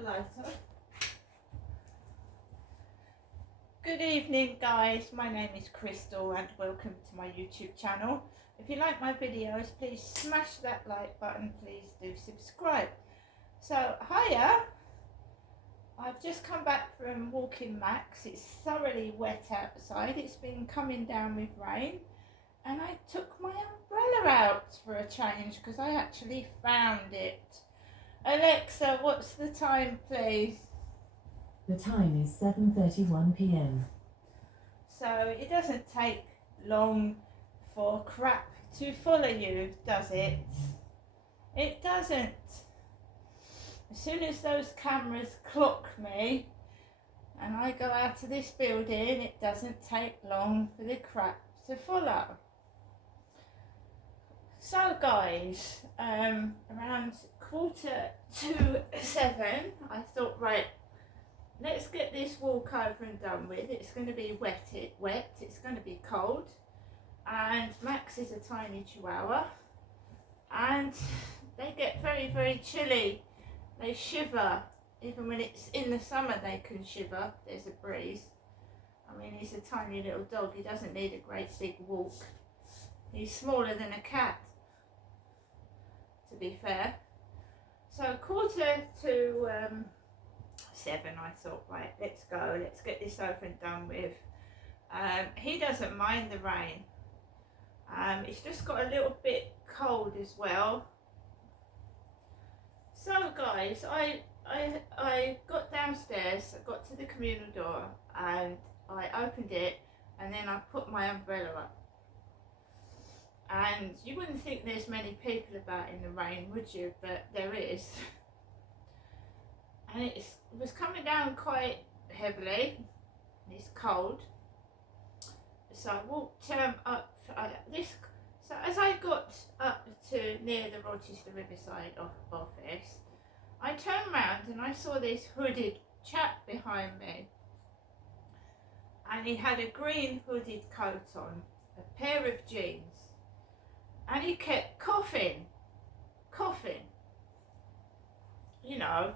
the light on. Good evening guys, my name is Crystal and welcome to my YouTube channel. If you like my videos, please smash that like button, please do subscribe. So hiya, I've just come back from walking Max. It's thoroughly wet outside, it's been coming down with rain, and I took my umbrella out for a change because I actually found it. Alexa, what's the time please? The time is 7:31 p.m. So it doesn't take long for crap to follow you, does it? It doesn't. As soon as those cameras clock me and I go out of this building, it doesn't take long for the crap to follow. So guys, around 6:45, I thought, right, let's get this walk over and done with. It's going to be wet, it's going to be cold, and Max is a tiny chihuahua and they get very, very chilly. They shiver. Even when it's in the summer they can shiver. There's a breeze. I mean, he's a tiny little dog. He doesn't need a great big walk. He's smaller than a cat, to be fair. So 6:45, I thought, right, let's go, let's get this over and done with. He doesn't mind the rain. It's just got a little bit cold as well. So guys, I got downstairs, I got to the communal door and I opened it, and then I put my umbrella up. And you wouldn't think there's many people about in the rain, would you? But there is. And it was coming down quite heavily. It's cold. So I walked up this. So as I got up to near the Rochester Riverside office, I turned round and I saw this hooded chap behind me. And he had a green hooded coat on, a pair of jeans. And he kept coughing, you know,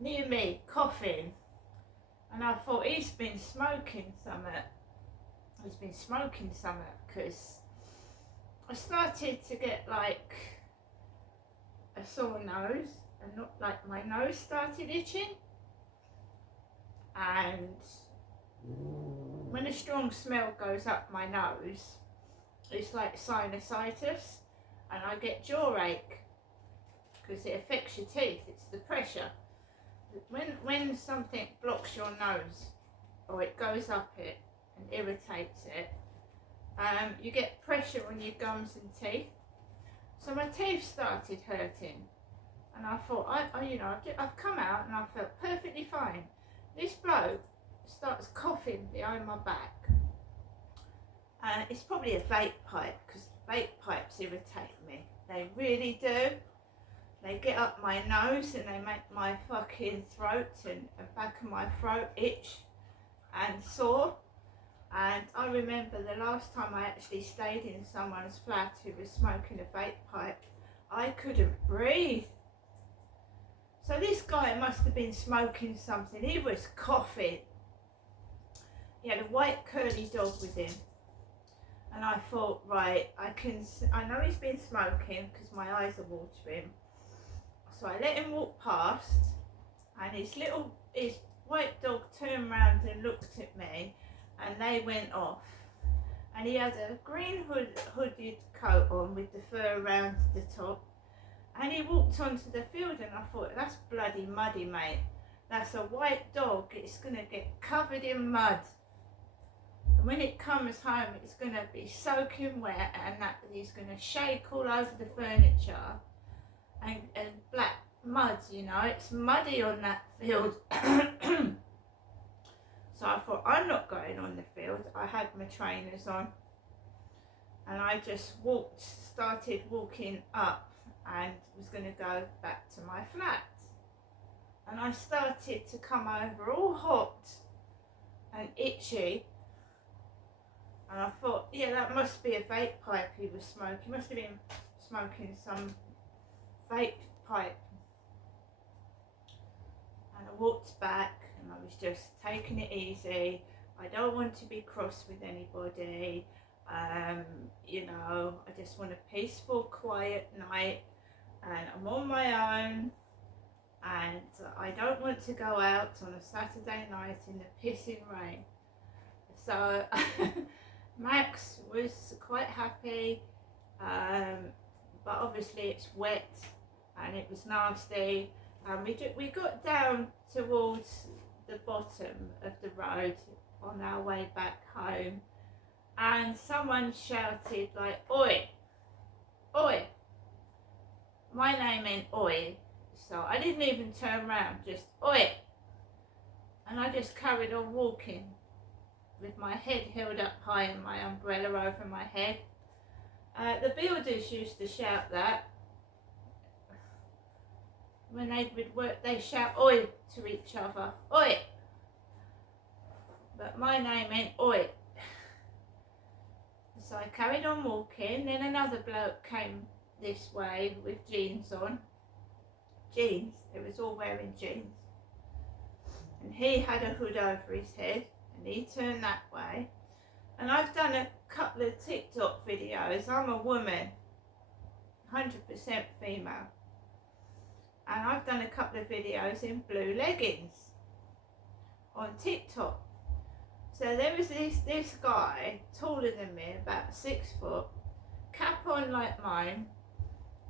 near me, coughing. And I thought, he's been smoking something. Because I started to get like a sore nose, and not like my nose started itching. And when a strong smell goes up my nose, it's like sinusitis, and I get jaw ache because it affects your teeth. It's the pressure. When something blocks your nose or it goes up it and irritates it, you get pressure on your gums and teeth. So my teeth started hurting, and I thought, I've come out and I felt perfectly fine. This bloke starts coughing behind my back. It's probably a vape pipe, because vape pipes irritate me. They really do. They get up my nose and they make my fucking throat and back of my throat itch and sore. And I remember the last time I actually stayed in someone's flat who was smoking a vape pipe, I couldn't breathe. So this guy must have been smoking something. He was coughing. He had a white curly dog with him. And I thought, right, I know he's been smoking because my eyes are watering. So I let him walk past, and his white dog turned around and looked at me, and they went off. And he had a green hooded coat on with the fur around the top. And he walked onto the field, and I thought, that's bloody muddy, mate. That's a white dog. It's going to get covered in mud. And when it comes home, it's going to be soaking wet, and that he's going to shake all over the furniture and black mud, you know. It's muddy on that field. So I thought, I'm not going on the field. I had my trainers on, and I just started walking up, and was going to go back to my flat. And I started to come over all hot and itchy. And I thought, yeah, that must be a vape pipe he was smoking. He must have been smoking some vape pipe. and I walked back and I was just taking it easy. I don't want to be cross with anybody. You know, I just want a peaceful, quiet night, and I'm on my own, and I don't want to go out on a Saturday night in the pissing rain. So Max was quite happy, but obviously it's wet and it was nasty. We got down towards the bottom of the road on our way back home, and someone shouted like, "Oi, oi." My name ain't Oi, so I didn't even turn around, just "Oi." And I just carried on walking with my head held up high and my umbrella over my head. The builders used to shout that. When they would work, they shout "Oi" to each other, "Oi." But my name ain't Oi. So I carried on walking, then another bloke came this way with jeans on. Jeans, they was all wearing jeans. And he had a hood over his head, and he turned that way. And I've done a couple of TikTok videos. I'm a woman, 100% female. And I've done a couple of videos in blue leggings on TikTok. So there was this guy, taller than me, about 6 foot, cap on like mine,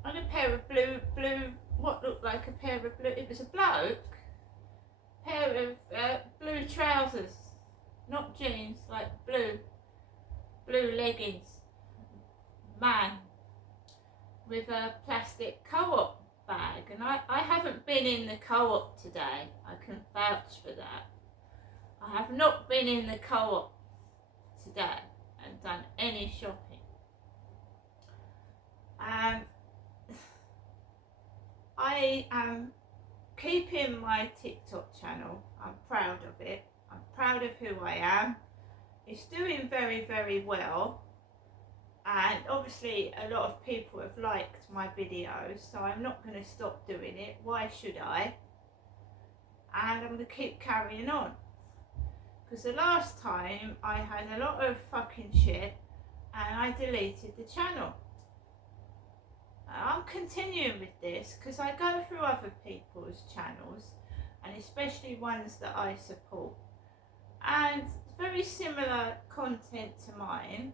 and a pair of blue, what looked like a pair of blue, it was a bloke, pair of blue trousers, not jeans, like blue leggings, man, with a plastic co-op bag. And I haven't been in the co-op today, I can vouch for that. I have not been in the co-op today and done any shopping. I am keeping my TikTok channel. I'm proud of it. I'm proud of who I am. It's doing very, very well. And obviously a lot of people have liked my videos, so I'm not going to stop doing it. Why should I? And I'm going to keep carrying on. Because the last time I had a lot of fucking shit and I deleted the channel. I'm continuing with this because I go through other people's channels, and especially ones that I support, and very similar content to mine.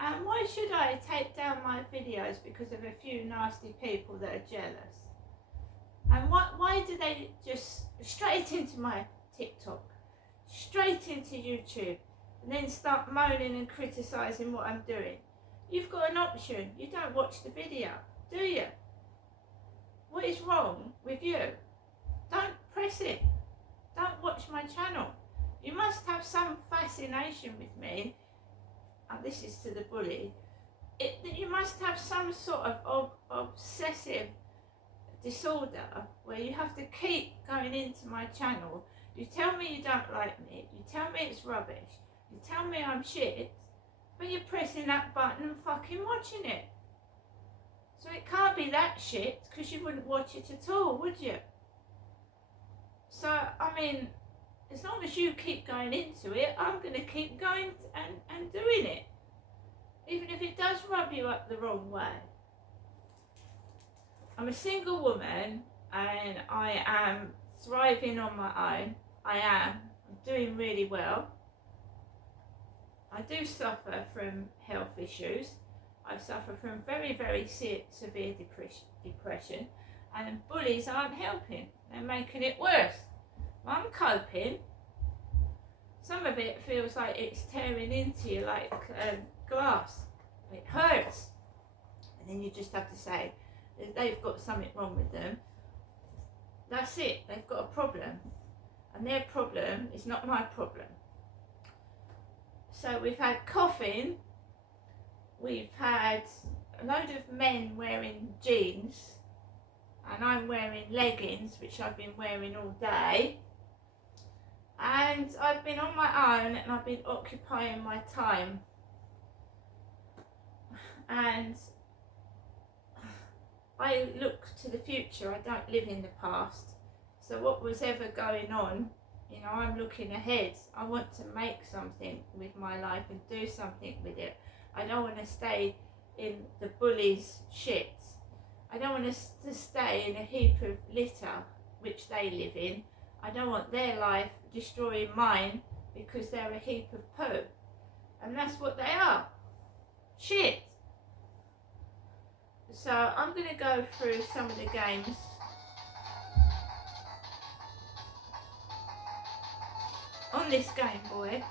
And why should I take down my videos because of a few nasty people that are jealous? And why do they just straight into my TikTok, straight into YouTube, and then start moaning and criticising what I'm doing? You've got an option. You don't watch the video, do you? What is wrong with you? Don't press it. Don't watch my channel. You must have some fascination with me. And this is to the bully. You must have some sort of obsessive disorder where you have to keep going into my channel. You tell me you don't like me. You tell me it's rubbish. You tell me I'm shit. But you're pressing that button and fucking watching it. So it can't be that shit, because you wouldn't watch it at all, would you? So, I mean, as long as you keep going into it, I'm going to keep going and doing it. Even if it does rub you up the wrong way. I'm a single woman and I am thriving on my own. I'm doing really well. I do suffer from health issues. I suffer from very, very severe depression, and bullies aren't helping. They're making it worse. I'm coping. Some of it feels like it's tearing into you like glass. It hurts. And then you just have to say that they've got something wrong with them. That's it. They've got a problem. And their problem is not my problem. So we've had coughing. We've had a load of men wearing jeans. And I'm wearing leggings, which I've been wearing all day. And I've been on my own and I've been occupying my time. And I look to the future. I don't live in the past. So what was ever going on, you know, I'm looking ahead. I want to make something with my life and do something with it. I don't want to stay in the bullies' shit. I don't want to stay in a heap of litter which they live in. I don't want their life destroying mine because they're a heap of poo. And that's what they are. Shit. So I'm going to go through some of the games. On this Game Boy.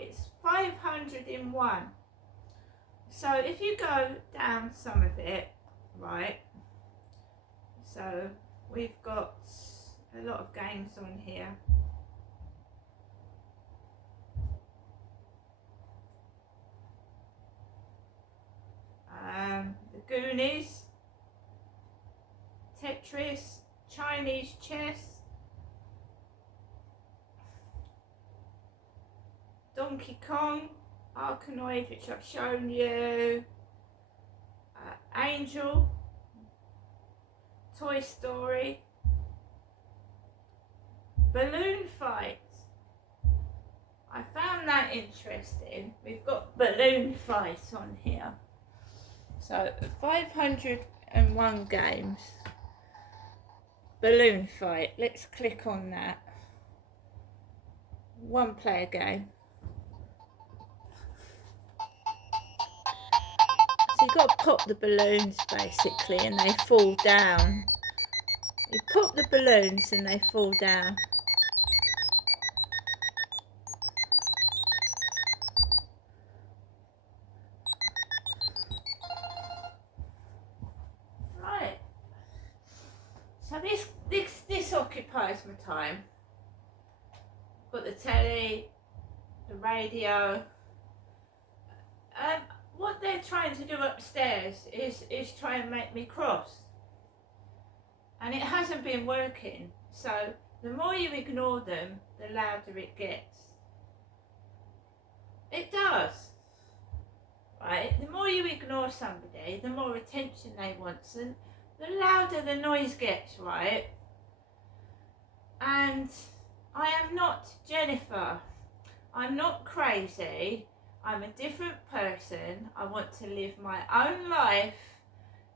It's 501. So if you go down some of it, right, so we've got a lot of games on here. The Goonies, Tetris, Chinese chess, Donkey Kong, Arkanoid, which I've shown you, Angel, Toy Story, Balloon Fight. I found that interesting. We've got Balloon Fight on here. So 501 games. Balloon Fight. Let's click on that. One player game. So you've got to pop the balloons basically and they fall down. You pop the balloons and they fall down. Right. So this occupies my time. Got the telly, the radio. What they're trying to do upstairs is try and make me cross. And it hasn't been working. So the more you ignore them, the louder it gets. It does. Right? The more you ignore somebody, the more attention they want, and the louder the noise gets, right? And I am not Jennifer. I'm not crazy. I'm a different person. I want to live my own life,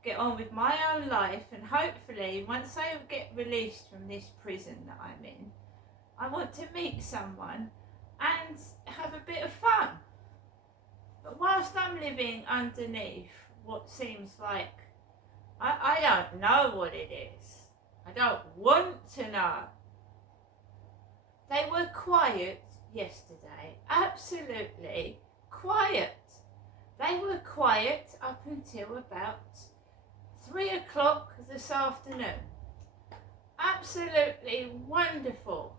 get on with my own life, and hopefully once I get released from this prison that I'm in, I want to meet someone and have a bit of fun. But whilst I'm living underneath what seems like, I don't know what it is. I don't want to know. They were quiet yesterday, absolutely quiet. They were quiet up until about 3 o'clock this afternoon. Absolutely wonderful.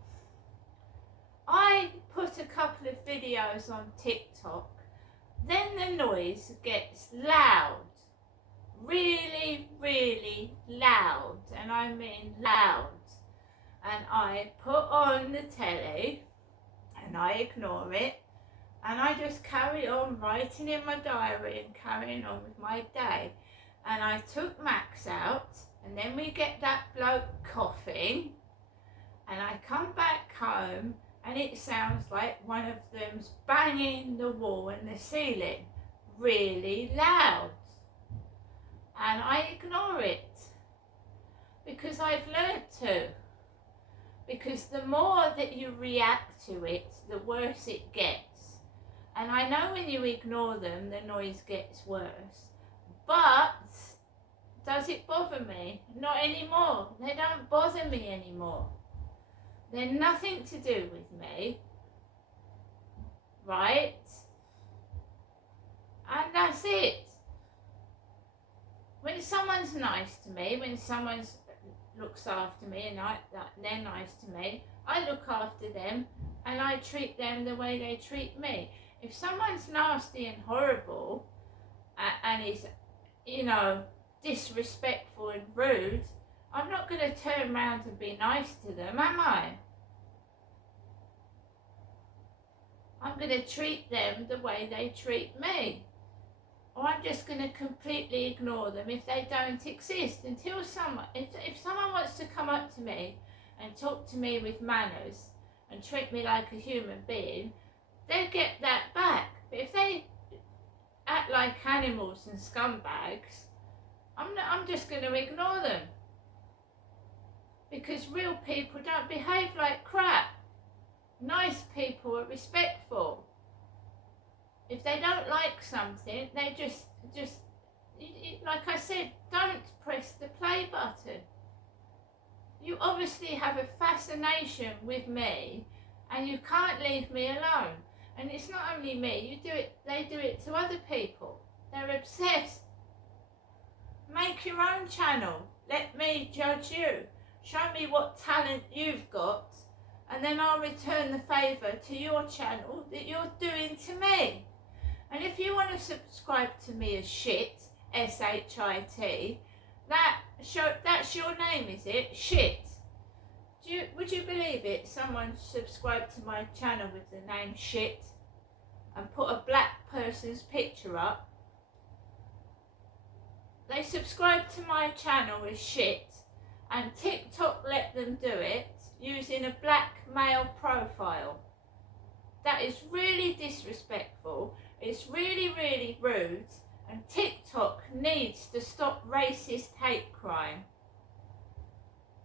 I put a couple of videos on TikTok, then the noise gets loud, really, really loud, and I mean loud. And I put on the telly and I ignore it and I just carry on writing in my diary and carrying on with my day. And I took Max out and then we get that bloke coughing and I come back home and it sounds like one of them's banging the wall and the ceiling really loud. And I ignore it because I've learnt to. Because the more that you react to it, the worse it gets. And I know when you ignore them, the noise gets worse. But does it bother me? Not anymore. They don't bother me anymore. They're nothing to do with me. Right? And that's it. When someone's nice to me, when someone looks after me and they're nice to me, I look after them and I treat them the way they treat me. If someone's nasty and horrible and is, disrespectful and rude, I'm not going to turn around and be nice to them, am I? I'm going to treat them the way they treat me. or I'm just going to completely ignore them if they don't exist until someone, if someone wants to come up to me and talk to me with manners and treat me like a human being, they'll get that back. But if they act like animals and scumbags, I'm just going to ignore them. Because real people don't behave like crap. Nice people are respectful. If they don't like something, they just like I said, don't press the play button. You obviously have a fascination with me and you can't leave me alone. And it's not only me, they do it to other people. They're obsessed. Make your own channel. Let me judge you. Show me what talent you've got, and then I'll return the favour to your channel that you're doing to me. And if you want to subscribe to me as Shit, S-H-I-T, that's your name, is it? Shit. Would you believe it? Someone subscribed to my channel with the name Shit and put a black person's picture up. They subscribed to my channel as Shit, and TikTok let them do it using a black male profile. That is really disrespectful. It's really, really rude, and TikTok needs to stop racist hate crime.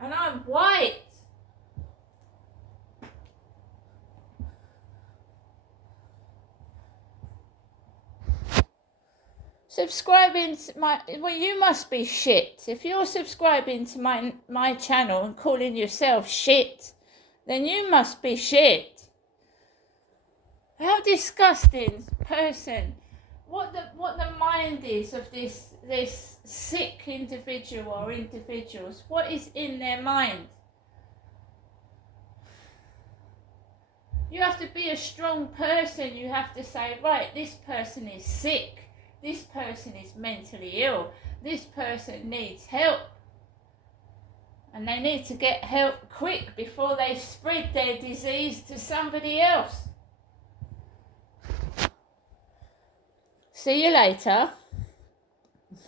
And I'm white. Subscribing to you must be shit. If you're subscribing to my channel and calling yourself shit, then you must be shit. How disgusting person. What the mind is of this sick individual or individuals. What is in their mind? You have to be a strong person. You have to say, right, this person is sick. This person is mentally ill. This person needs help. And they need to get help quick before they spread their disease to somebody else. See you later.